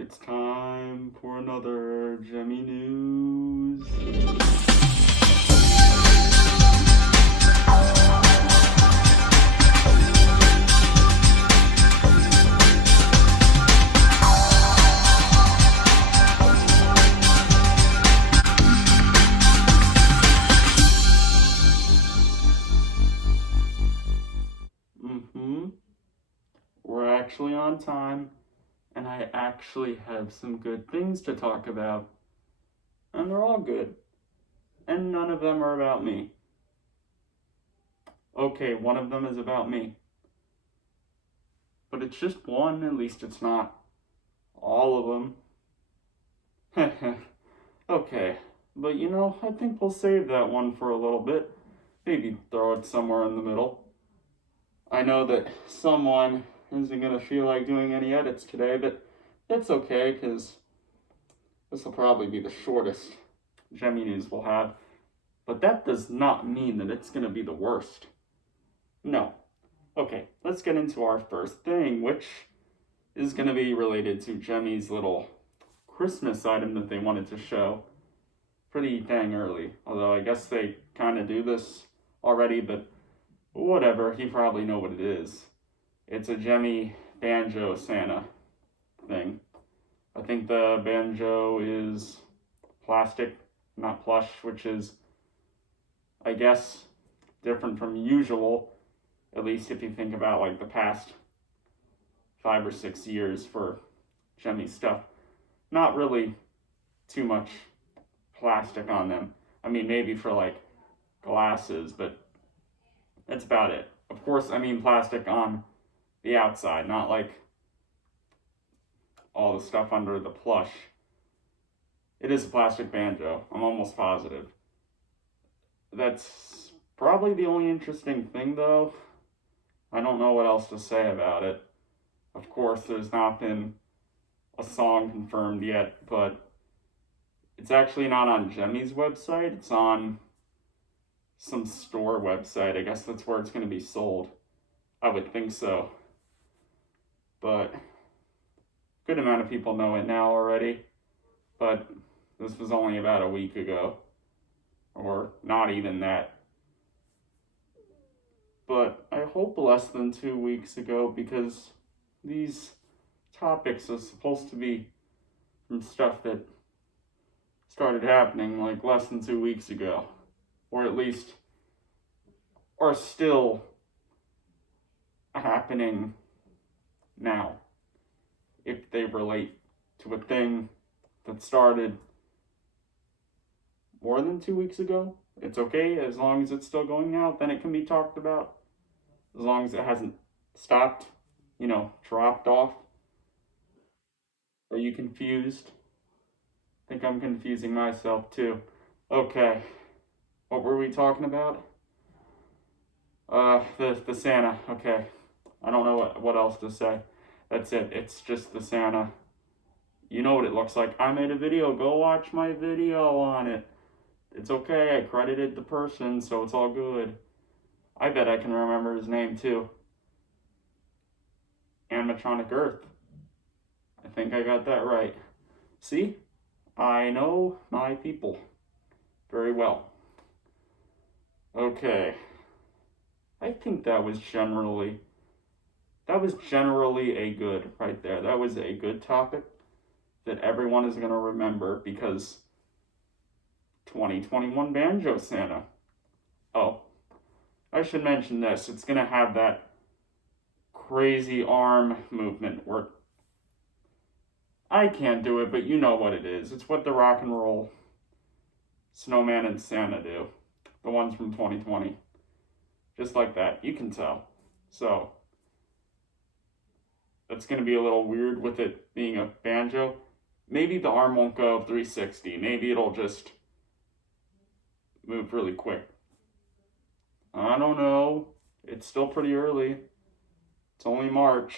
It's time for another Gemmy News. We're actually on time, and I actually have some good things to talk about. And they're all good. And none of them are about me. Okay, one of them is about me. But it's just one, at least it's not all of them. Okay, but I think we'll save that one for a little bit. Maybe throw it somewhere in the middle. I know that someone isn't going to feel like doing any edits today, but that's okay, because this will probably be the shortest Gemmy News we'll have. But that does not mean that it's going to be the worst. No. Okay, let's get into our first thing, which is going to be related to Gemmy's little Christmas item that they wanted to show pretty dang early. Although I guess they kind of do this already, but whatever, you probably know what it is. It's a Gemmy banjo Santa thing. I think the banjo is plastic, not plush, which is, I guess, different from usual, at least if you think about like the past 5 or 6 years for Gemmy stuff. Not really too much plastic on them. I mean, maybe for like glasses, but that's about it. Of course, I mean plastic on the outside, not like all the stuff under the plush. It is a plastic banjo, I'm almost positive. That's probably the only interesting thing, though. I don't know what else to say about it. Of course, there's not been a song confirmed yet, but it's actually not on Gemmy's website. It's on some store website. I guess that's where it's going to be sold. I would think so. But good amount of people know it now already. But this was only about a week ago. Or not even that. But I hope less than 2 weeks ago, because these topics are supposed to be from stuff that started happening like less than 2 weeks ago. Or at least are still happening now, if they relate to a thing that started more than 2 weeks ago. It's okay, as long as it's still going out, then it can be talked about. As long as it hasn't stopped, dropped off. Are you confused? I think I'm confusing myself too. Okay, what were we talking about? The Santa. Okay, I don't know what else to say. That's it. It's just the Santa. You know what it looks like. I made a video. Go watch my video on it. It's okay. I credited the person, so it's all good. I bet I can remember his name too. Animatronic Earth. I think I got that right. See? I know my people very well. Okay. I think that was generally a good right there. That was a good topic that everyone is going to remember, because 2021 Banjo Santa. Oh, I should mention this. It's going to have that crazy arm movement where I can't do it, but you know what it is. It's what the rock and roll Snowman and Santa do. The ones from 2020. Just like that. You can tell. So, that's going to be a little weird with it being a banjo. Maybe the arm won't go 360. Maybe it'll just move really quick. I don't know. It's still pretty early. It's only March.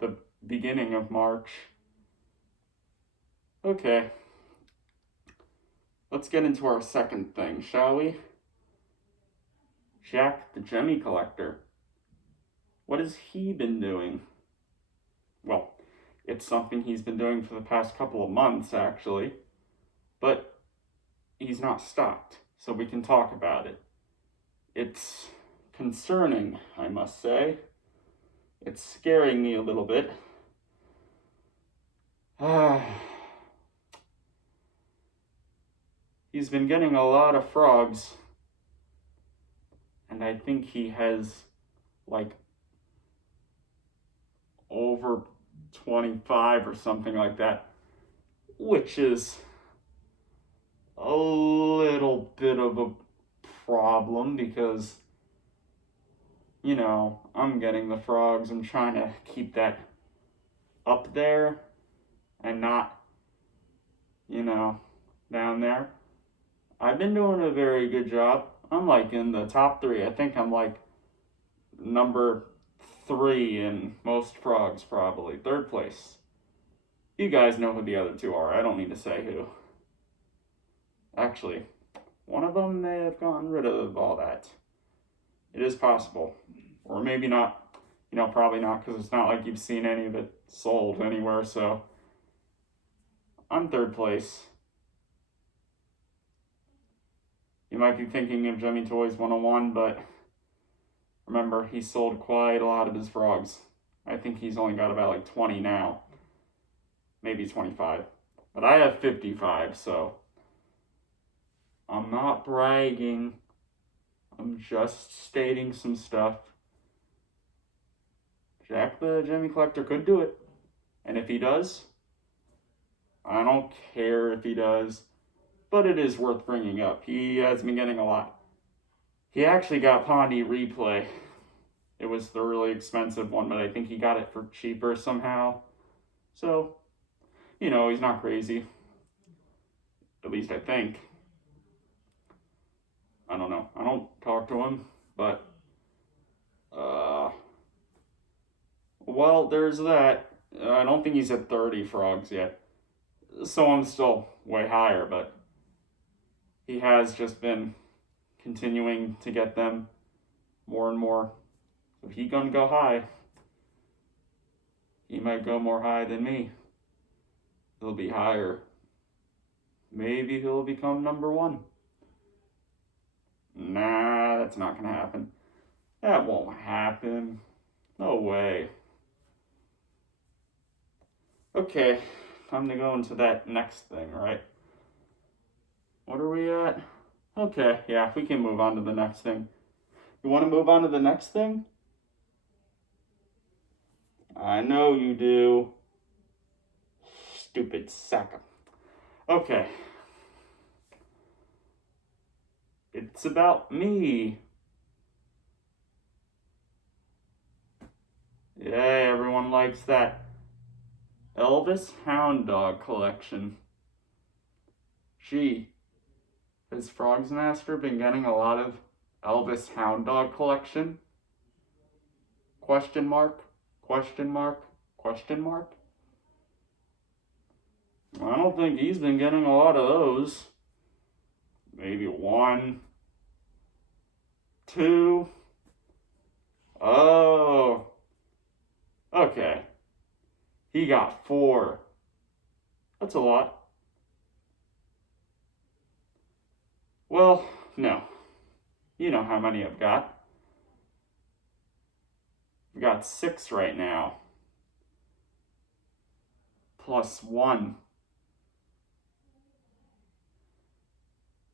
The beginning of March. Okay. Let's get into our second thing, shall we? Jack the Gemmy Collector. What has he been doing? Well, It's something he's been doing for the past couple of months, actually. But he's not stopped, so we can talk about it. It's concerning, I must say. It's scaring me a little bit. He's been getting a lot of frogs, and I think he has like over 25 or something like that, which is a little bit of a problem because, I'm getting the frogs. I'm trying to keep that up there and not, down there. I've been doing a very good job. I'm like in the top 3. I think I'm like number 3 in most frogs, probably. 3rd place. You guys know who the other 2 are. I don't need to say who. Actually, one of them may have gotten rid of all that. It is possible. Or maybe not. Probably not, because it's not like you've seen any of it sold anywhere, so I'm 3rd place. You might be thinking of Jimmy Toys 101, but remember, he sold quite a lot of his frogs. I think he's only got about like 20 now. Maybe 25. But I have 55, so I'm not bragging. I'm just stating some stuff. Jack the Jimmy Collector could do it. And if he does, I don't care if he does, but it is worth bringing up. He has been getting a lot. He actually got Pondy Replay. It was the really expensive one, but I think he got it for cheaper somehow. So, he's not crazy. At least I think. I don't know. I don't talk to him, but well, there's that. I don't think he's at 30 frogs yet. So I'm still way higher, but he has just been continuing to get them more and more. So he gonna go high. He might go more high than me. He'll be higher. Maybe he'll become number 1. Nah, that's not gonna happen. That won't happen. No way. Okay, time to go into that next thing, right? What are we at? Okay, yeah, we can move on to the next thing. You want to move on to the next thing? I know you do. Stupid sack. Okay. It's about me. Yay, everyone likes that. Elvis Hound Dog collection. Gee, has Frogs Master been getting a lot of Elvis Hound Dog collection? Question mark? Question mark? Question mark? I don't think he's been getting a lot of those. Maybe 1, 2. Oh. Okay. He got 4. That's a lot. Well, no. You know how many I've got. I've got 6 right now. Plus 1.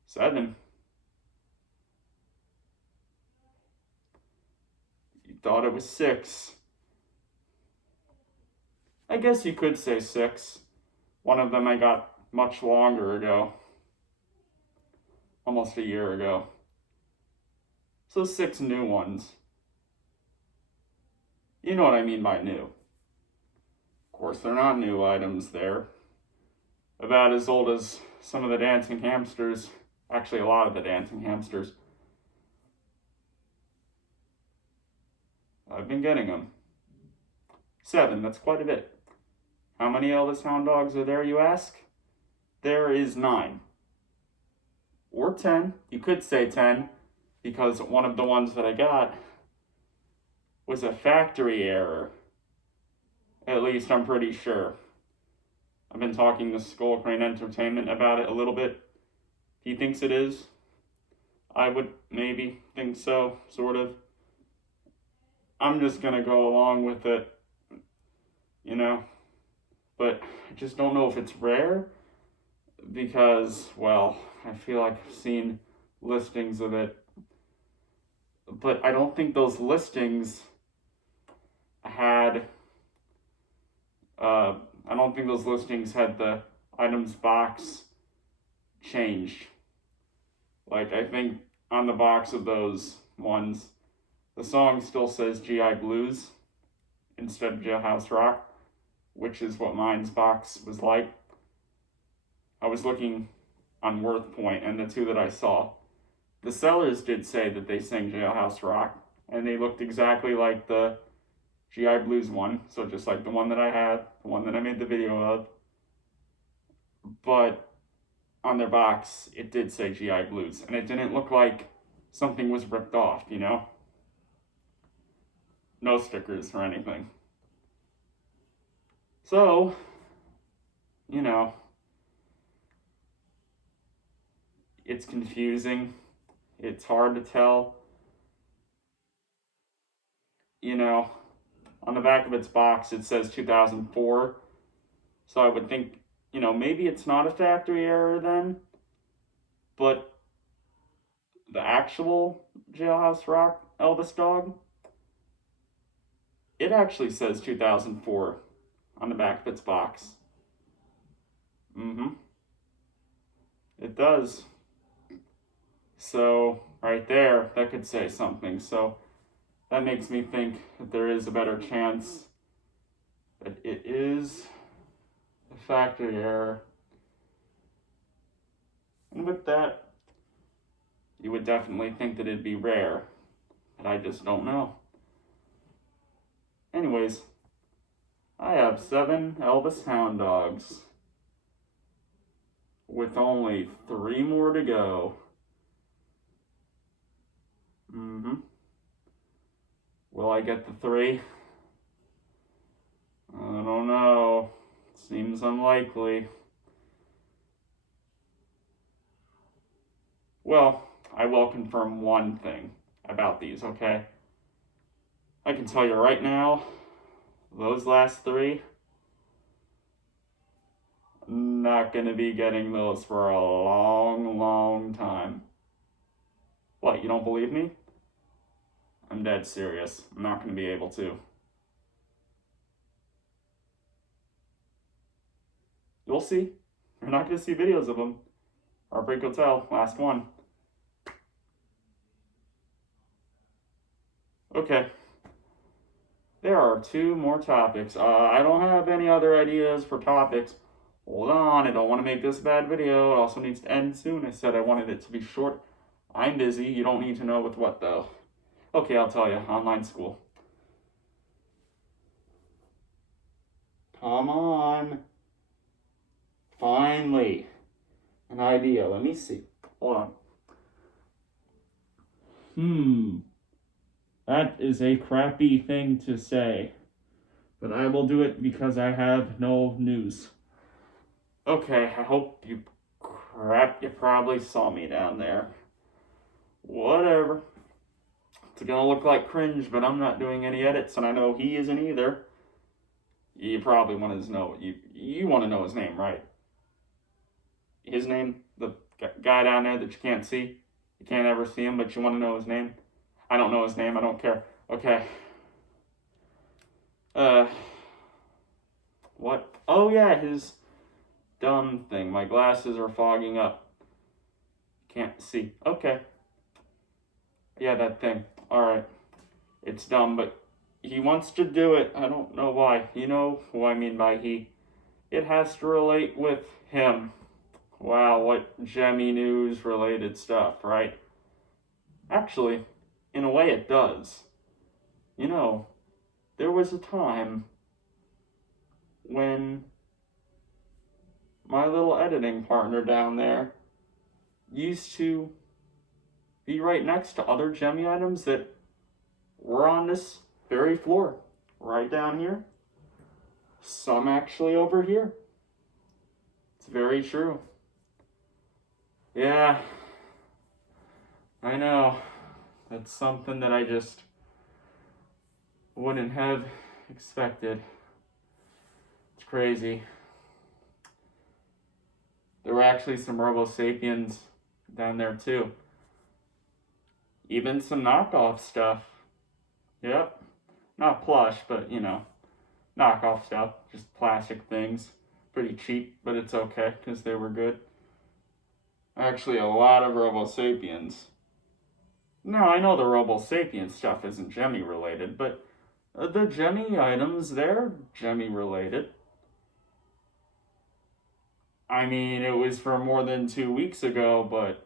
7. You thought it was 6. I guess you could say 6. One of them I got much longer ago. Almost a year ago. So 6 new ones. You know what I mean by new. Of course, they're not new items. They're about as old as some of the dancing hamsters. Actually, a lot of the dancing hamsters. I've been getting them. 7, that's quite a bit. How many Elvis Hound Dogs are there, you ask? There is 9. Or 10. You could say 10, because one of the ones that I got was a factory error. At least I'm pretty sure. I've been talking to Skull Crane Entertainment about it a little bit. He thinks it is. I would maybe think so, sort of. I'm just gonna go along with it, you know. But I just don't know if it's rare because, well, I feel like I've seen listings of it. But I don't think those listings had, I don't think those listings had the items box changed. Like, I think on the box of those ones, the song still says GI Blues instead of Jailhouse Rock, which is what mine's box was like. I was looking on WorthPoint, and the two that I saw, the sellers did say that they sang Jailhouse Rock, and they looked exactly like the GI Blues one, so just like the one that I had, the one that I made the video of. But on their box, it did say GI Blues, and it didn't look like something was ripped off, you know? No stickers or anything. So, you know, it's confusing. It's hard to tell. You know, on the back of its box, it says 2004. So I would think, you know, maybe it's not a factory error then, but the actual Jailhouse Rock Elvis dog, it actually says 2004 on the back of its box. It does. So, right there, that could say something. So, that makes me think that there is a better chance that it is a factory error. And with that, you would definitely think that it'd be rare, but I just don't know. Anyways, I have 7 Elvis Hound Dogs, with only 3 more to go. Will I get the 3? I don't know. Seems unlikely. Well, I will confirm one thing about these, okay? I can tell you right now, those last 3, I'm not gonna be getting those for a long, long time. What, you don't believe me? I'm dead serious. I'm not gonna be able to. You'll see. You're not gonna see videos of them. Heartbreak Hotel, last one. Okay. There are 2 more topics. I don't have any other ideas for topics. Hold on, I don't want to make this a bad video. It also needs to end soon. I said I wanted it to be short. I'm busy. You don't need to know with what, though. Okay, I'll tell you. Online school. Come on. Finally. An idea. Let me see. Hold on. That is a crappy thing to say. But I will do it because I have no news. Okay, I hope you probably saw me down there. Whatever. It's gonna look like cringe, but I'm not doing any edits, and I know he isn't either. You probably want to know, you want to know his name, right? His name? The guy down there that you can't see? You can't ever see him, but you want to know his name? I don't know his name, I don't care. Okay. What? Oh yeah, his dumb thing. My glasses are fogging up. Can't see. Okay. Yeah, that thing. Alright. It's dumb, but he wants to do it. I don't know why. You know who I mean by he. It has to relate with him. Wow, what GEMMY news related stuff, right? Actually, in a way it does. You know, there was a time when my little editing partner down there used to be right next to other GEMMY items that were on this very floor, right down here. some actually over here. It's very true. Yeah, I know. That's something that I just wouldn't have expected. It's crazy. There were actually some Robo Sapiens down there too. Even some knockoff stuff. Yep. Not plush, but knockoff stuff. Just plastic things. Pretty cheap, but it's okay because they were good. Actually, a lot of Robo Sapiens. Now, I know the Robo Sapien stuff isn't Gemmy related, but the Gemmy items, they're Gemmy related. I mean, it was for more than 2 weeks ago, but...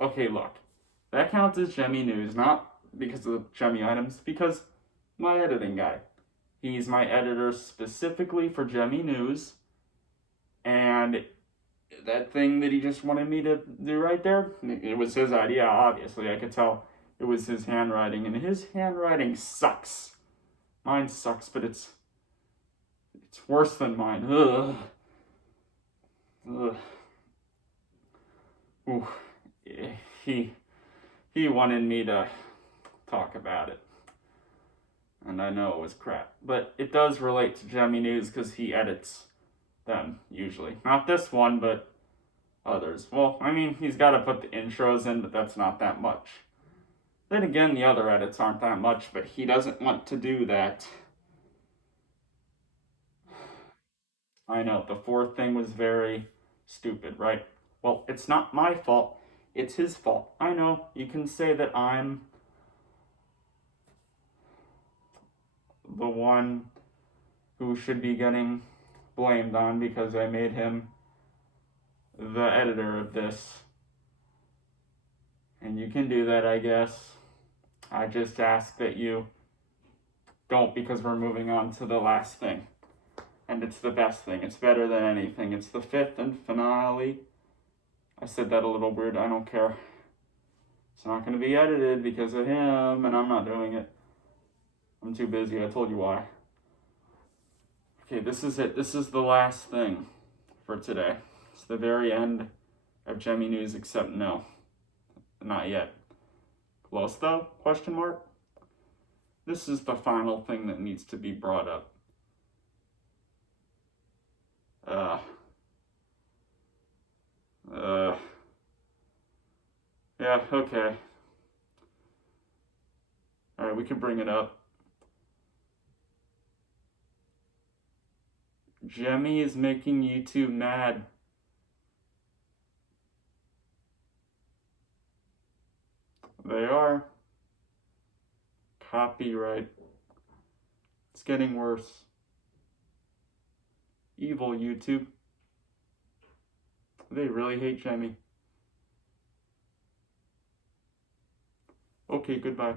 Okay, look. That counts as Gemmy news, not because of the Gemmy items, because my editing guy. He's my editor specifically for Gemmy news, and that thing that he just wanted me to do right there, it was his idea, obviously. I could tell it was his handwriting, and his handwriting sucks. Mine sucks, but it's worse than mine. Ugh. Ugh. Ooh. He wanted me to talk about it. And I know it was crap. But it does relate to Gemmy News because he edits them, usually. Not this one, but others. Well, I mean, he's got to put the intros in, but that's not that much. Then again, the other edits aren't that much, but he doesn't want to do that. I know, the fourth thing was very stupid, right? Well, it's not my fault. It's his fault. I know, you can say that I'm the one who should be getting blamed on because I made him the editor of this. And you can do that, I guess. I just ask that you don't, because we're moving on to the last thing. And it's the best thing. It's better than anything. It's the fifth and finale. I said that a little weird. I don't care. It's not going to be edited because of him, and I'm not doing it. I'm too busy. I told you why. Okay, this is it. This is the last thing for today. It's the very end of Gemmy News, except no. Not yet. Close though? Question mark? This is the final thing that needs to be brought up. Yeah, okay. Alright, we can bring it up. Gemmy is making YouTube mad. They are. Copyright. It's getting worse. Evil YouTube. They really hate Gemmy. Okay, goodbye.